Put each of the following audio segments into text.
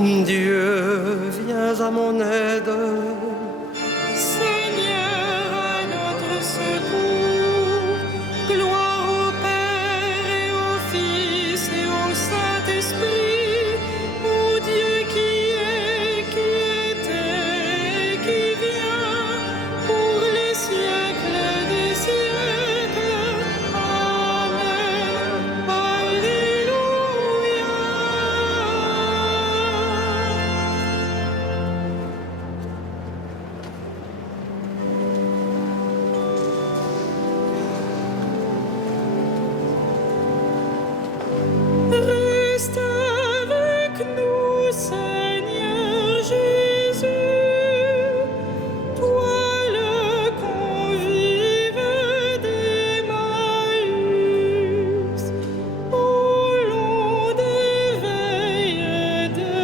Dieu, viens à mon aide. Seigneur, à notre secours. Gloire au Père et au Fils et au Saint-Esprit, au Dieu qui est, qui était et qui vient, pour les siècles des siècles. Amen. Alléluia. Reste avec nous, Seigneur Jésus, toi le convive d'Emmaüs, au long des veilles de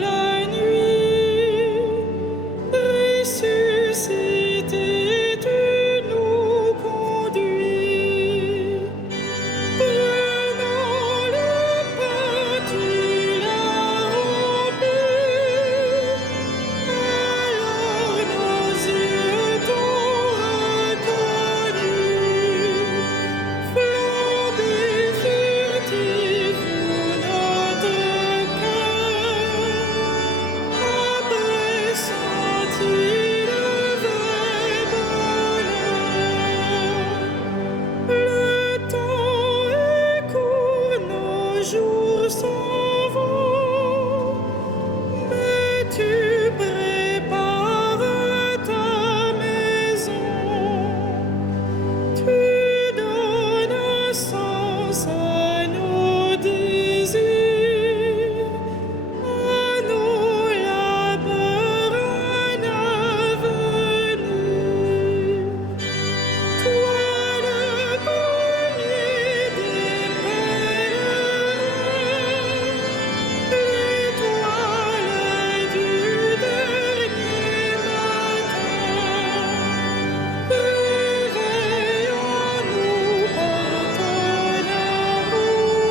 la nuit. Ressuscité, tu nous conduis. Prenant le pain, tu l'as rompu, alors nos yeux t'ont reconnu. Flambée furtive notre cœur, après sentit le vrai bonheur. Le temps est court, nos jours s'en vont, mais tu prépares ta maison. Tu donnes un sens à nos désirs, à nos labeurs un avenir. Toi le premier des pèlerins, l'étoile du dernier matin, réveillons-nous par ton amour,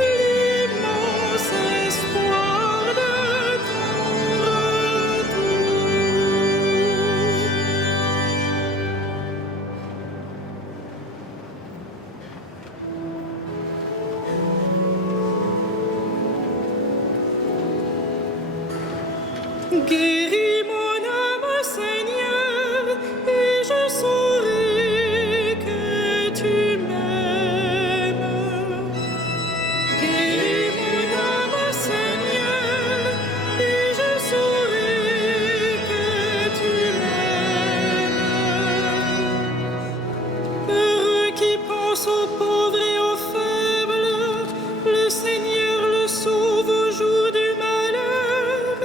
l'immense espoir de ton retour. Guéris mon âme, Seigneur, et je saurai que tu m'aimes. Guéris mon âme, Seigneur, et je saurai que tu m'aimes. Heureux qui pense aux pauvres et aux faibles, le Seigneur le sauve au jour du malheur.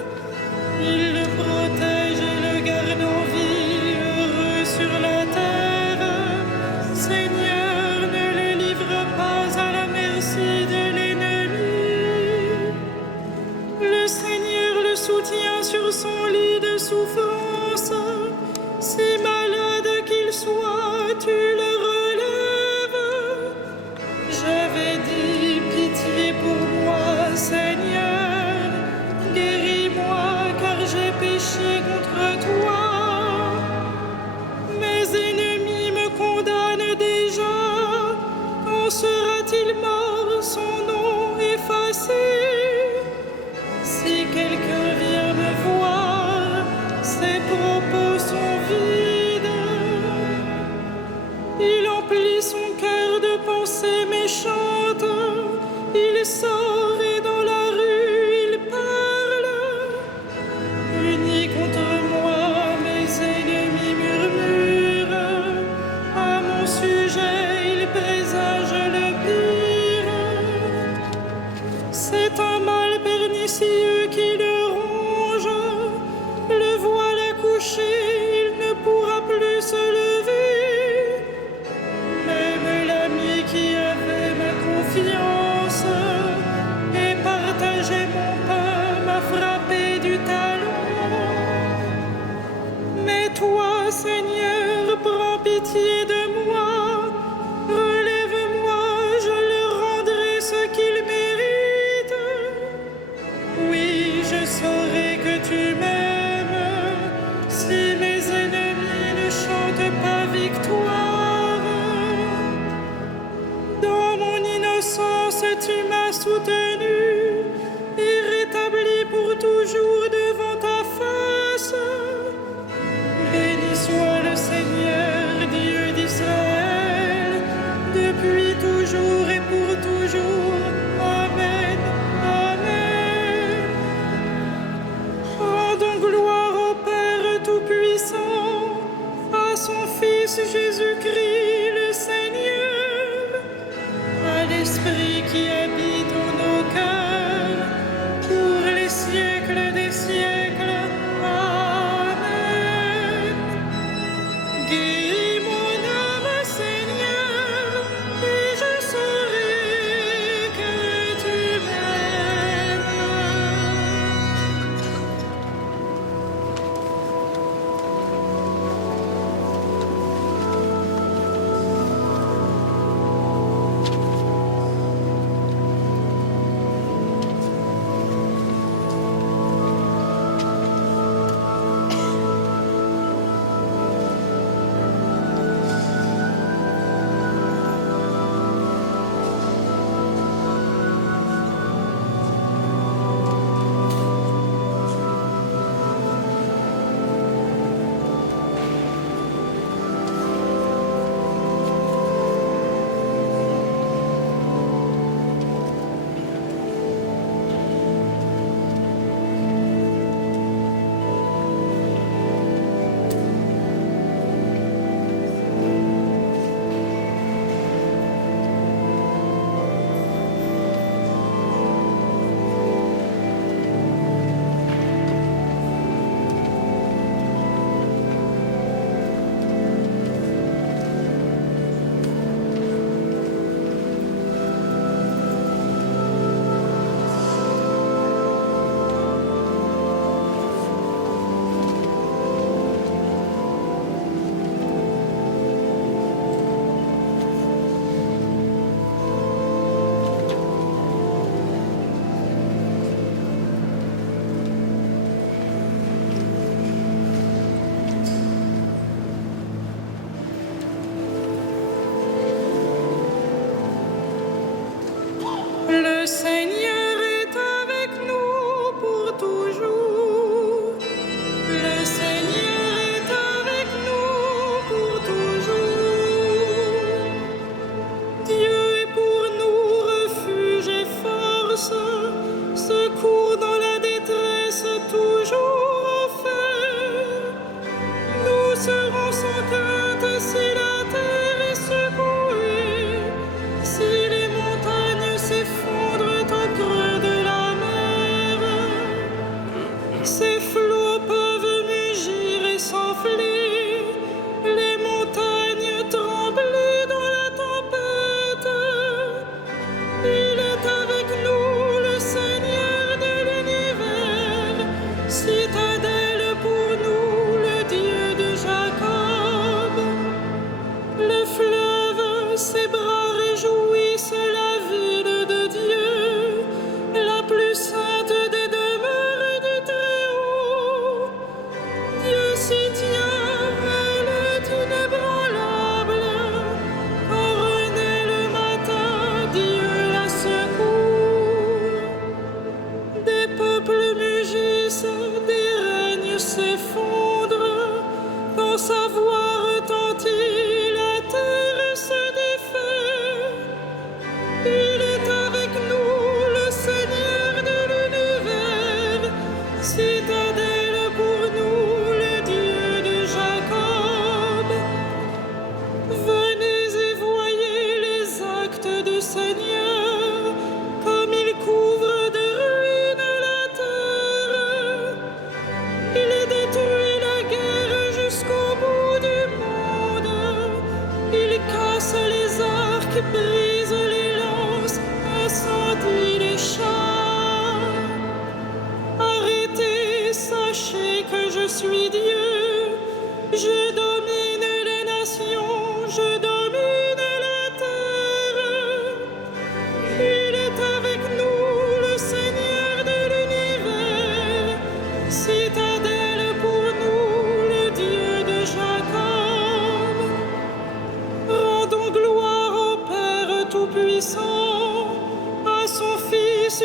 Il le protège et le garde en vie, heureux sur la terre. Seigneur, ne le livre pas à la merci de l'ennemi. Le Seigneur le soutient sur son lit de souffrance. Si malade qu'il soit, tu le relèves. J'avais dit pitié pour moi, Seigneur. Guéris-moi, car j'ai péché contre toi. Mes ennemis me condamnent déjà. Quand sera-t-il mort, son nom effacé? Si quelqu'un vient me voir, ses propos sont vides. Il emplit son cœur de pensées méchantes. Il sort et dans la rue il parle. Unis contre moi, mes ennemis murmurent. À mon sujet, ils présagent le pire. C'est un mal pernicieux qui le ronge. Le voilà couché, il ne pourra plus se lever. Même l'ami qui avait ma confiance et partageait mon pain m'a frappé du talon. Mais toi, Seigneur, prends pitié de moi. Relève-moi, je leur rendrai ce qu'ils méritent.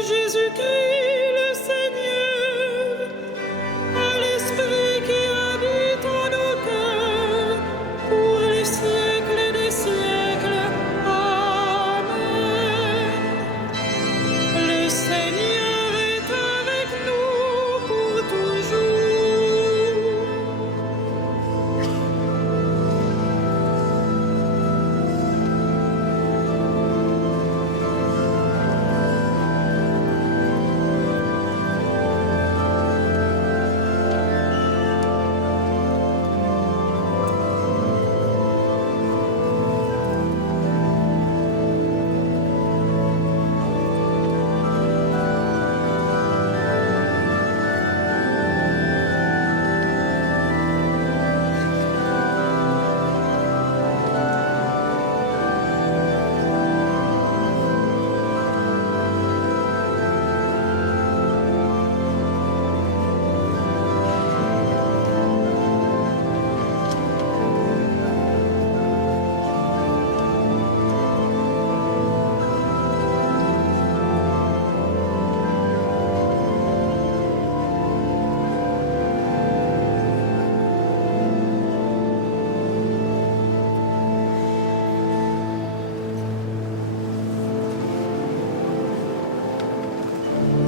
Jésus-Christ le Seigneur, à l'Esprit qui habite en nos cœurs, pour les siècles des siècles. Amen. Le Seigneur est avec nous pour toujours.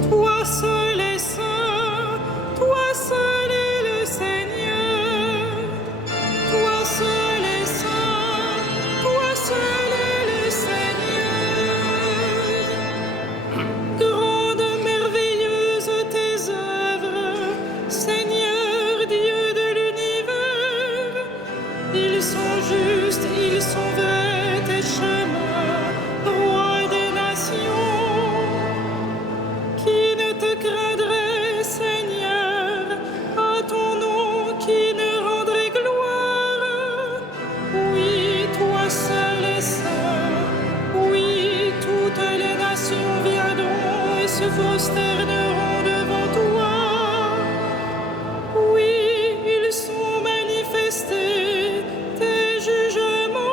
Toi seul est saint, toi seul est le Seigneur. Toi seul est saint, toi seul est le Seigneur. Grandes, merveilleuses tes œuvres, Seigneur Dieu de l'univers. Ils sont justes, ils sont vrais tes chemins, roi des nations. Qui ne te craindrait, Seigneur, à ton nom qui ne rendrait gloire? Oui, toi seul est saint, oui, toutes les nations viendront et se prosterneront devant toi. Oui, ils sont manifestés, tes jugements.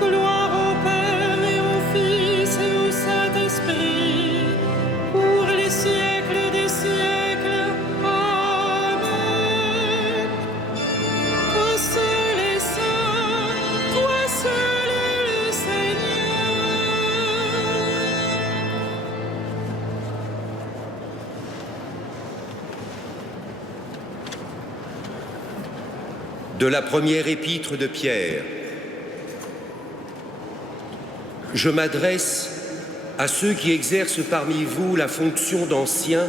Gloire au Père et au Fils et au Saint-Esprit, pour les siècles des siècles. Amen. Toi seul est saint, toi seul est le Seigneur. De la première épître de Pierre. Je m'adresse à ceux qui exercent parmi vous la fonction d'anciens,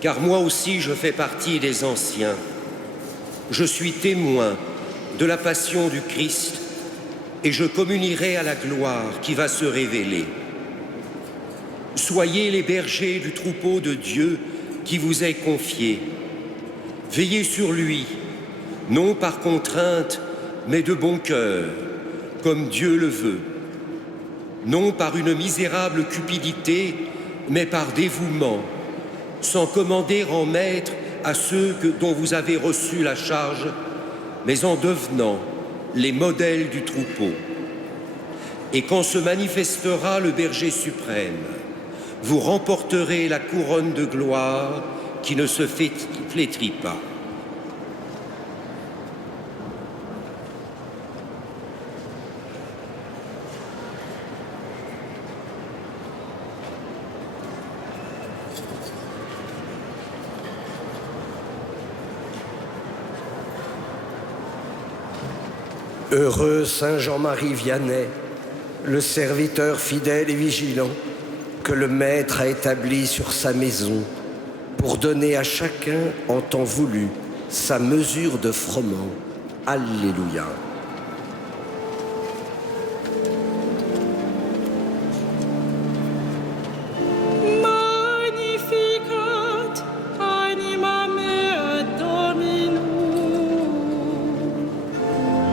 car moi aussi je fais partie des anciens. Je suis témoin de la passion du Christ et je communierai à la gloire qui va se révéler. Soyez les bergers du troupeau de Dieu qui vous est confié. Veillez sur lui, non par contrainte, mais de bon cœur, comme Dieu le veut. Non par une misérable cupidité, mais par dévouement, sans commander en maître à ceux dont vous avez reçu la charge, mais en devenant les modèles du troupeau. Et quand se manifestera le berger suprême, vous remporterez la couronne de gloire qui ne se flétrit pas. Heureux Saint Jean-Marie Vianney, le serviteur fidèle et vigilant que le Maître a établi sur sa maison pour donner à chacun en temps voulu sa mesure de froment. Alléluia. Magnificat anima mea Dominum,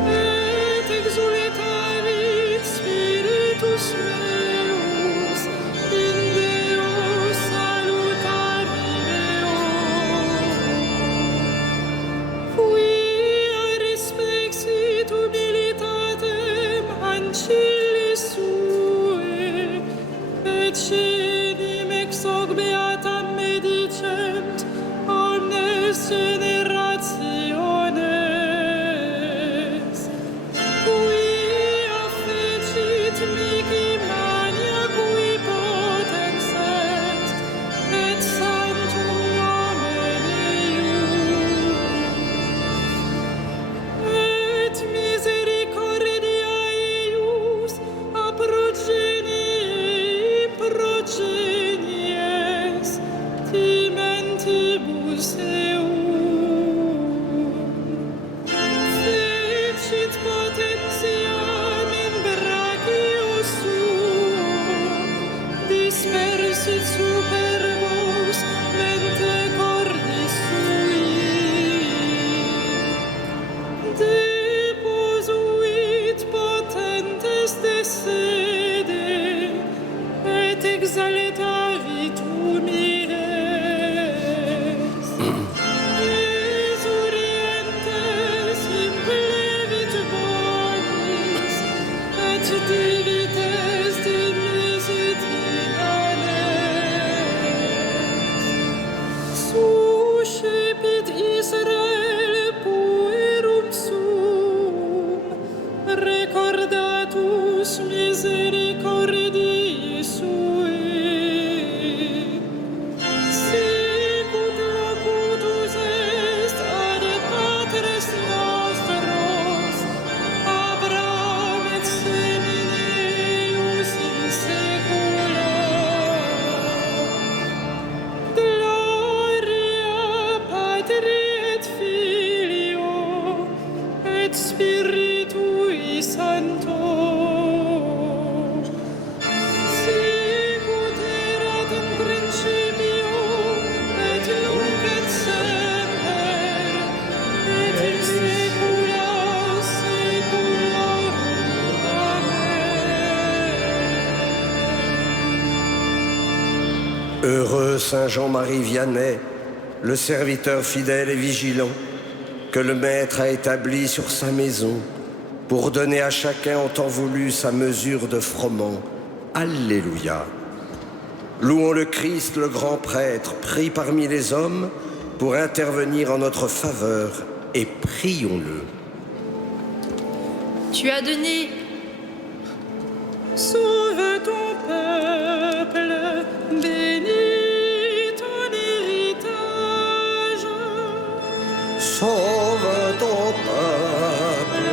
et exultarit spiritus meus in Deo salutabileo. Qui respexit ex hoc beatam medicent omnes generationes, quia fecit mihi mania cui potens est, et sanctum nomen eius, et misericordia eius a progenies timentibus eum. Fecit potentiam in brachio suo, dispersit super vos mente cordis sui, deposuit potentes de sede, et exaltavit humiles. Exurientes implevit bonis, et divites dimisit inanes. Suscepit Israel puerum sum, recordatus misericordiae sui. Sicut locutus est ad patres nostros, Abraham et semen eius in saecula. Gloria Patri et Filio et Spiritui Sancto, sicut erat in principio et nunc et semper et in saecula saeculorum. Amen. Heureux Saint Jean-Marie Vianney, le serviteur fidèle et vigilant, que le Maître a établi sur sa maison pour donner à chacun en temps voulu sa mesure de froment. Alléluia. Louons le Christ, le grand prêtre, pris parmi les hommes pour intervenir en notre faveur, et prions-le. Tu as donné Sauve ton peuple, bénis ton héritage. Sauve ton peuple,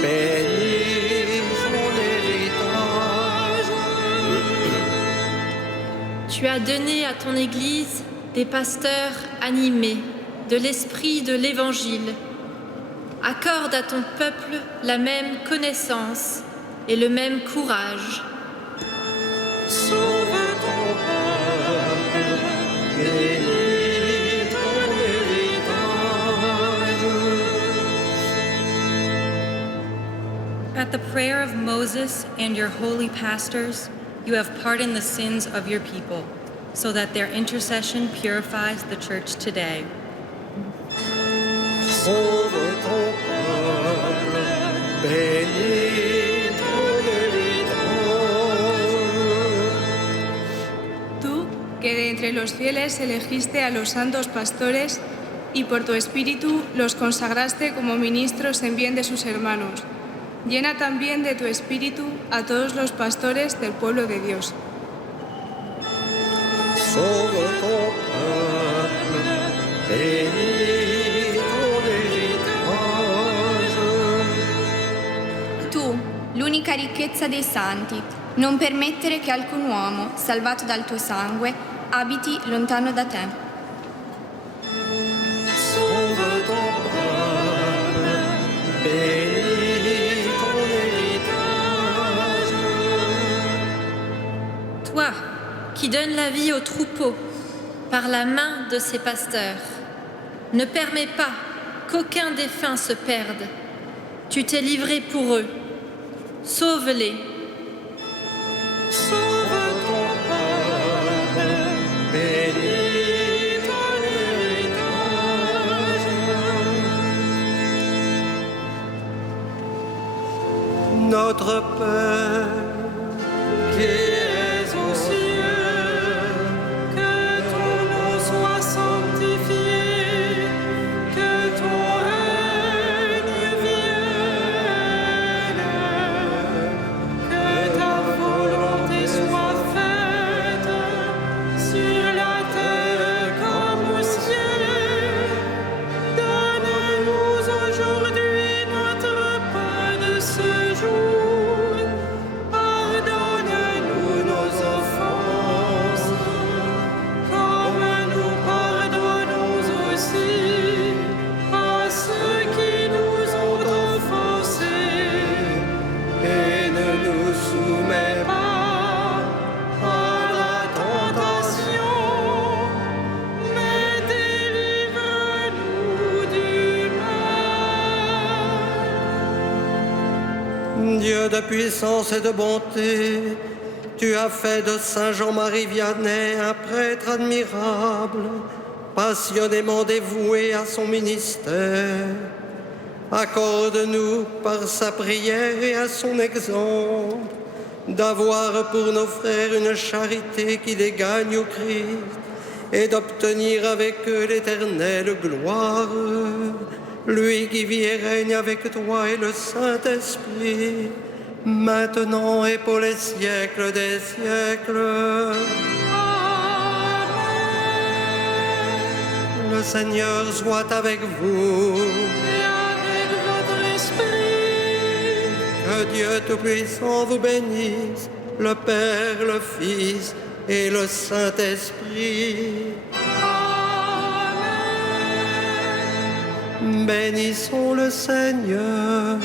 bénis son héritage. Tu as donné à ton Église des pasteurs animés de l'esprit de l'Évangile. Accorde à ton peuple la même connaissance et le même courage. Sauve ton peuple, bénis ton héritage. At the prayer of Moses and your holy pastors, you have pardoned the sins of your people, so that their intercession purifies the church today. Sauve ton peuple, bénis ton héritage. Tú, que de entre los fieles elegiste a los santos pastores y por tu espíritu los consagraste como ministros en bien de sus hermanos, llena también de tu espíritu a todos los pastores del pueblo de Dios. Sauve ton peuple, bénis ton héritage. Tu, l'unica ricchezza dei santi, non permettere che alcun uomo, salvato dal tuo sangue, abiti lontano da te. Sauve ton peuple, bénis ton héritage. Toi, qui donnes la vie aux troupeaux par la main de ses pasteurs, ne permets pas qu'aucun défunt se perde. Tu t'es livré pour eux. Sauve-les. Sauve ton peuple, bénis ton héritage. Notre Père, qui es aux cieux, Dieu de puissance et de bonté, tu as fait de Saint Jean-Marie Vianney un prêtre admirable, passionnément dévoué à son ministère. Accorde-nous, par sa prière et à son exemple, d'avoir pour nos frères une charité qui les gagne au Christ et d'obtenir avec eux l'éternelle gloire. Lui qui vit et règne avec toi et le Saint-Esprit, maintenant et pour les siècles des siècles. Amen. Le Seigneur soit avec vous. Et avec votre esprit. Que Dieu Tout-Puissant vous bénisse, le Père, le Fils et le Saint-Esprit. Amen. Bénissons le Seigneur.